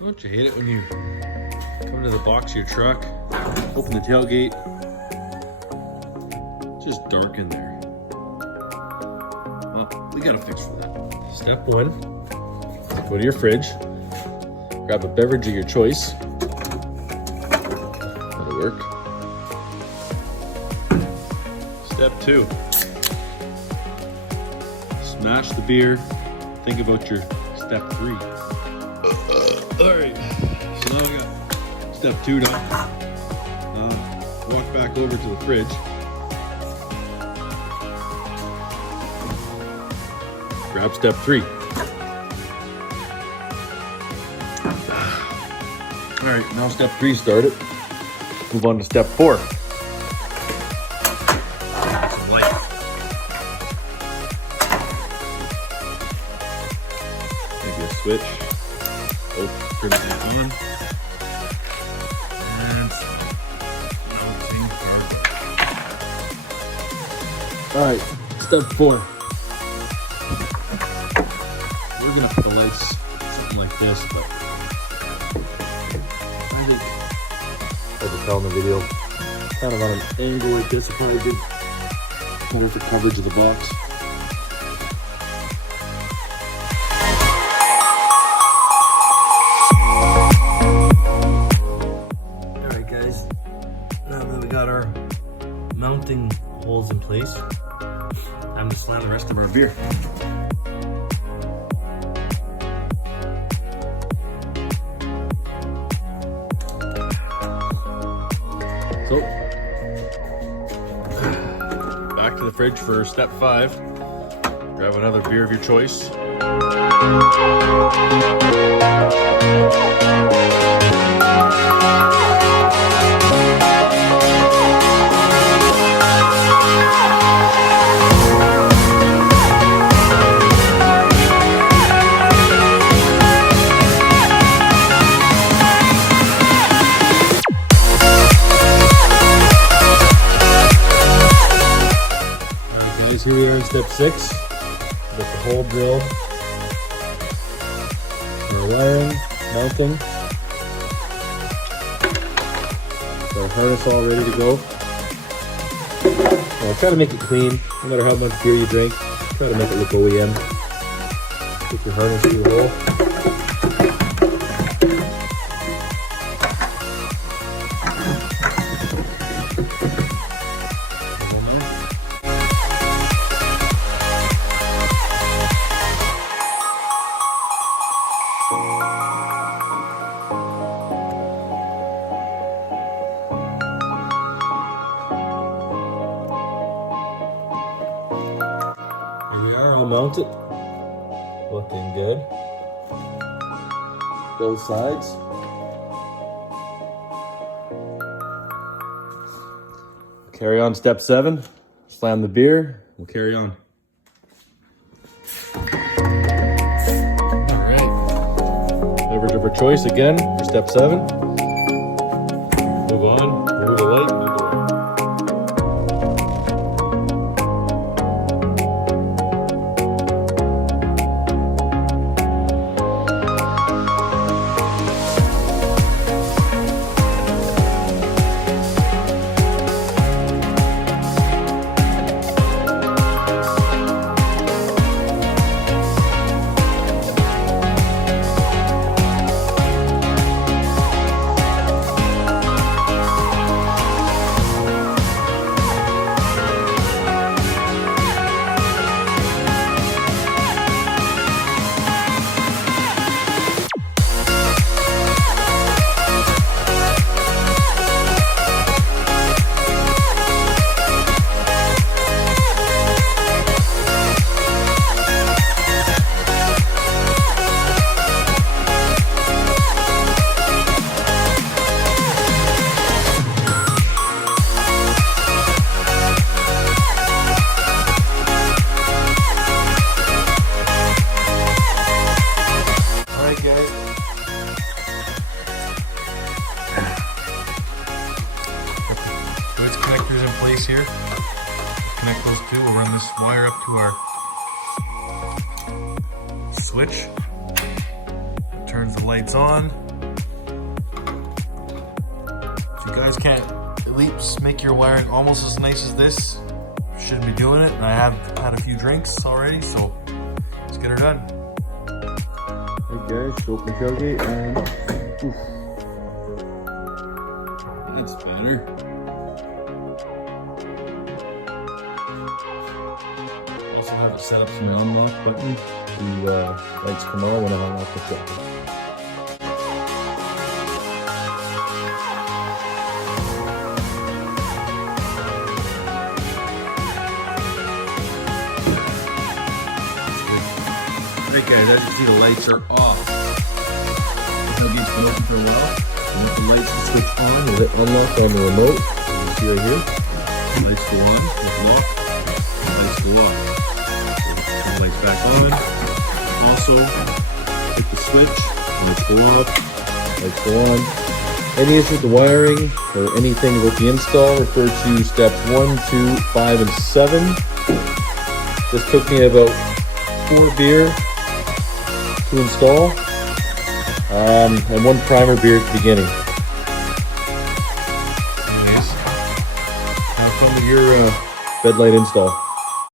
Don't you hate it when you come to the box of your truck, open the tailgate, it's just dark in there. Well, we got a fix for that. Step one, go to your fridge, grab a beverage of your choice. That'll work. Step two, smash the beer. Think about your step three. All right, so now we got step two done. Walk back over to the fridge. Grab step three. All right, now step three started. Move on to step four. Some light. Maybe a switch. Oh, turn that on. And all right, step four. We're gonna put the lights something like this, but I think, as you tell in the video, kind of on an angle like this, would probably be perfect coverage of the box. Alright guys, now that we got our mounting holes in place, time to slam the rest of our beer. So, back to the fridge for step five. Grab another beer of your choice. Here we are in step six. Got the hole drilled. We're wiring, mounting. Got our harness all ready to go. Now try to make it clean. No matter how much beer you drink, try to make it look OEM. Put your harness through the hole. Mount it, looking good, both sides. Carry on step seven, slam the beer, we'll carry on. All right, beverage of our choice again for step seven. Move on, move the light, move the light. connectors in place here. Connect those two. We'll run this wire up to our switch. Turns the lights on. you guys can't at least make your wiring almost as nice as this, you shouldn't be doing it. And I have had a few drinks already, so let's get her done. Hey guys, open the tailgate and oof. That's better. Also have it set up An unlock button. The lights come on when I unlock the flip. Okay, guys, as you see, the lights are off. Tailgate's been open for a while. And if the lights are switched on, will it unlock on the remote? You can see right here. Lights go on, with lock, lights go off. Turn the lights back on. Also, hit the switch, Lights go off. Lights go on. Any issue with the wiring or anything about the install, refer to steps 1, 2, 5, and 7. This took me about 4 beer to install, and 1 primer beer at the beginning. anyways. Have fun with your bed light install.